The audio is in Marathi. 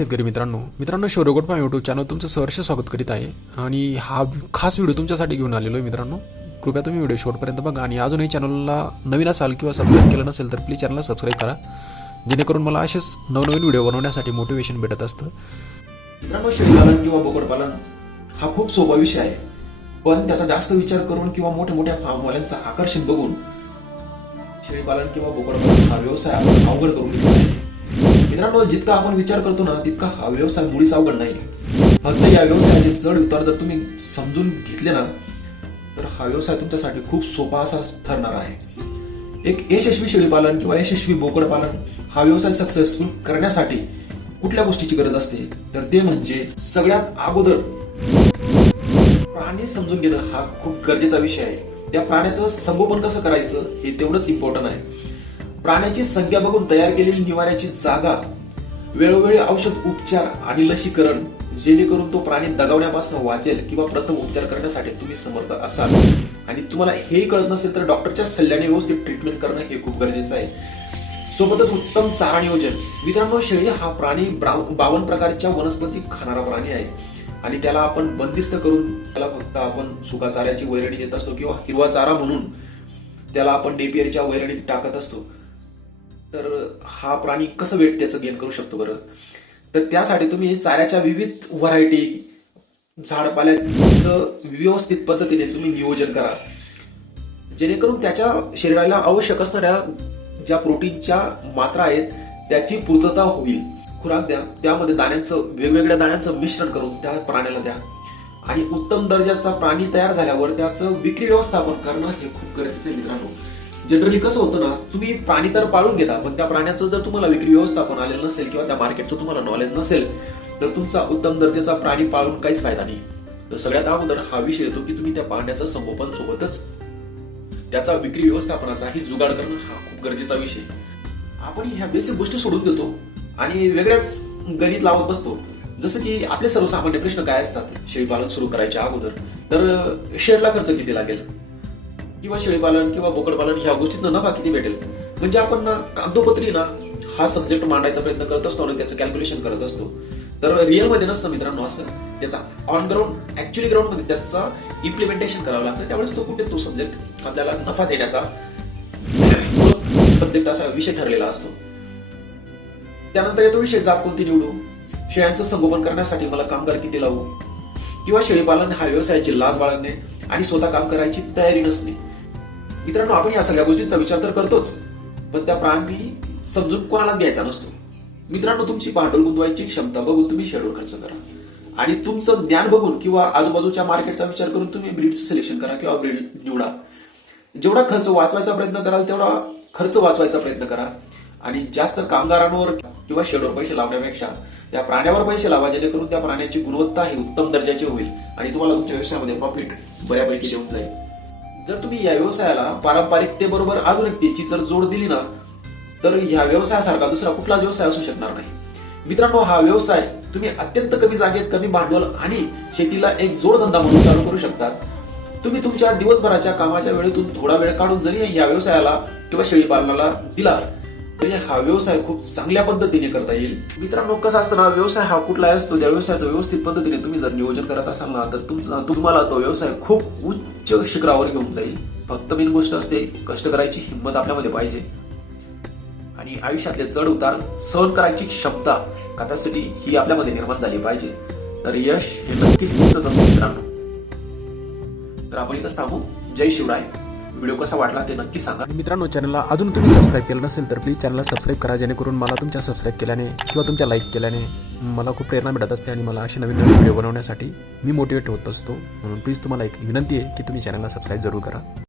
शेतकरी मित्रांनो मित्रांनो शोरोगोट फार्म यूट्यूब चॅनल तुमचं सहर्ष स्वागत करीत आहे. आणि हा खास व्हिडिओ तुमच्यासाठी घेऊन आलेलो आहे मित्रांनो. कृपया तुम्ही व्हिडिओ शेवटपर्यंत बघा आणि अजूनही चॅनलला नवीन असाल किंवा सबस्क्राईब केलं नसेल तर प्लीज चॅनलला सबस्क्राईब करा. जेणेकरून मला असेच नवनवीन व्हिडिओ बनवण्यासाठी मोटिवेशन भेटत असतं. मित्रांनो शेळीपालन किंवा बोकडपालन हा खूप सोपा विषय आहे. पण त्याचा जास्त विचार करून किंवा मोठ्या मोठ्या फार्मवाल्यांचं आकर्षण बघून शेळीपालन किंवा बोकडपालन हा व्यवसाय अवघड करून घेतला आहे. मित्रांनो जितका आपण विचार करतो ना तितका हा व्यवसाय मुळीच अवघड नाही. फक्त या व्यवसायाचे चढ उतार जर तुम्ही समजून घेतले ना तर हा व्यवसाय तुमच्यासाठी खूप सोपा असा ठरणार आहे. एक यशस्वी शेळीपालन किंवा यशस्वी बोकडपालन हा व्यवसाय सक्सेसफुल करण्यासाठी कुठल्या गोष्टीची गरज असते? तर ते म्हणजे सगळ्यात अगोदर प्राणी समजून घेणं हा खूप गरजेचा विषय आहे. त्या प्राण्याचं संगोपन कसं करायचं हे तेवढंच इम्पॉर्टंट आहे. प्राण्याची संख्या बघून तयार केलेली निवाऱ्याची जागा वेळोवेळी औषध उपचार आणि लसीकरण जेणेकरून तो प्राणी दगावण्यापासून वाचेल किंवा प्रथम उपचार करण्यासाठी तुम्ही समर्थ असाल. आणि तुम्हाला हेही कळत नसेल तर डॉक्टरच्या सल्ल्याने व्यवस्थित ट्रीटमेंट करणं हे खूप गरजेचं आहे. सोबतच उत्तम चारा नियोजन. मित्रांनो शेळी हा प्राणी ब्राव- बावन्न प्रकारच्या वनस्पती खाणारा प्राणी आहे. आणि त्याला आपण बंदिस्त करून त्याला फक्त आपण सुका चाऱ्याची वैरणी देत असतो किंवा हिरवा चारा म्हणून त्याला आपण डेपियरच्या वैरणीत टाकत असतो. तर हा प्राणी कसं वेट त्याचं गेन करू शकतो बरं? तर त्यासाठी तुम्ही चाऱ्याच्या विविध व्हरायटी झाडपाल्याचं व्यवस्थित पद्धतीने तुम्ही नियोजन करा. जेणेकरून त्याच्या शरीराला आवश्यक असणाऱ्या ज्या प्रोटीनच्या मात्रा आहेत त्याची पूर्तता होईल. खुराक द्या. त्यामध्ये दाण्यांचं वेगवेगळ्या दाण्यांचं मिश्रण करून त्या प्राण्याला द्या. आणि उत्तम दर्जाचा प्राणी तयार झाल्यावर त्याचं विक्री व्यवस्थापन करणं हे खूप गरजेचं आहे मित्रांनो. जनरली कसं होतं ना तुम्ही प्राणी तर पाळून घेता पण त्या प्राण्याचं जर तुम्हाला विक्री व्यवस्थापन आलेलं नसेल किंवा त्या मार्केटचं तुम्हाला नॉलेज नसेल तर तुमचा उत्तम दर्जाचा प्राणी पाळून काहीच फायदा नाही. तर सगळ्यात अगोदर हा विषय येतो की तुम्ही त्या पाळण्याचं संगोपन सोबतच त्याचा विक्री व्यवस्थापनाचाही जुगाड करणं हा खूप गरजेचा विषय. आपण ह्या बेसिक गोष्टी सोडून देतो आणि वेगळ्याच गणित लावत बसतो. जसं की आपले सर्वसामान्य प्रश्न काय असतात? शेळीपालन सुरू करायच्या अगोदर. तर शेडला खर्च किती लागेल? किंवा शेळीपालन किंवा बोकडपालन ह्या गोष्टीतनं नफा किती भेटेल? म्हणजे आपण ना कागदोपत्री ना हा सब्जेक्ट मांडायचा प्रयत्न करत असतो आणि त्याचं कॅल्क्युलेशन करत असतो. तर रिअलमध्ये नसतं मित्रांनो असं. त्याचा ऑन ग्राउंड ऍक्च्युअली ग्राउंडमध्ये त्याचा इम्प्लिमेंटेशन करावं लागतं. त्यावेळेस तो कुठे तो सब्जेक्ट आपल्याला नफा देण्याचा सब्जेक्ट असा विषय ठरलेला असतो. त्यानंतर येतो विषय जात कोणती निवडू? शेळ्यांचं संगोपन करण्यासाठी मला कामगार किती लावू? किंवा शेळीपालन हा व्यवसायाची लाज बाळगणे आणि स्वतः काम करायची तयारी नसणे. मित्रांनो आपण या सगळ्या गोष्टींचा विचार तर करतोच पण त्या प्राणी समजून कोणालाच घ्यायचा नसतो. मित्रांनो तुमची भांडवल गुंतवायची क्षमता बघून तुम्ही शेड्यूल खर्च करा. आणि तुमचं ज्ञान बघून किंवा आजूबाजूच्या मार्केटचा विचार करून तुम्ही ब्रीडचं सिलेक्शन करा किंवा ब्रीड निवडा. जेवढा खर्च वाचवायचा प्रयत्न कराल तेवढा खर्च वाचवायचा प्रयत्न करा. आणि जास्त कामगारांवर किंवा शेडवर पैसे लावण्यापेक्षा त्या प्राण्यावर पैसे लावा जेणेकरून त्या प्राण्याची गुणवत्ता ही उत्तम दर्जाची होईल आणि तुम्हाला तुमच्या व्यवसायामध्ये प्रॉफिट बऱ्यापैकी येऊन जाईल. जर तुम्ही या व्यवसायाला पारंपरिकतेबरोबर आधुनिकतेची जर जोड दिली ना तर ह्या व्यवसायासारखा दुसरा कुठलाच व्यवसाय असू शकणार नाही. मित्रांनो हा व्यवसाय तुम्ही अत्यंत कमी जागेत कमी भांडवल आणि शेतीला एक जोडधंदा म्हणून चालू करू शकता. तुम्ही तुमच्या दिवसभराच्या कामाच्या वेळेतून थोडा वेळ काढून जरी या व्यवसायाला किंवा शेळीपालनाला दिला हा व्यवसाय खूप चांगल्या पद्धतीने करता येईल. मित्रांनो कसं असतं ना व्यवसाय हा कुठलाही असतो त्या व्यवसायाचं व्यवस्थित पद्धतीने तुम्ही जर नियोजन करत असाल ना तर तुमचा तुम्हाला तो व्यवसाय खूप उच्च शिखरावर घेऊन जाईल. फक्त मेन गोष्ट असते कष्ट करायची हिंमत आपल्यामध्ये पाहिजे. आणि आयुष्यातले चढ उतार सहन करायची क्षमता कॅपॅसिटी ही आपल्यामध्ये निर्माण झाली पाहिजे. तर यश हे नक्कीच तुमचंच मित्रांनो. तर आपण इथंच थांबू. जय शिवराय. व्हिडिओ कसा वाटला ते नक्की सांगा. मित्रांनो चॅनलला अजून तुम्ही सबस्क्राईब केलं नसेल तर प्लीज चॅनलला सबस्क्राईब करा जेणेकरून मला तुमच्या सबस्क्राईब केल्याने किंवा तुमच्या लाईक केल्याने मला खूप प्रेरणा मिळत असते आणि मला असे नवीन नवीन व्हिडिओ बनवण्यासाठी मी मोटिवेट होत असतो. म्हणून प्लीज तुम्हाला एक विनंती आहे की तुम्ही चॅनलला सबस्क्राईब जरूर करा.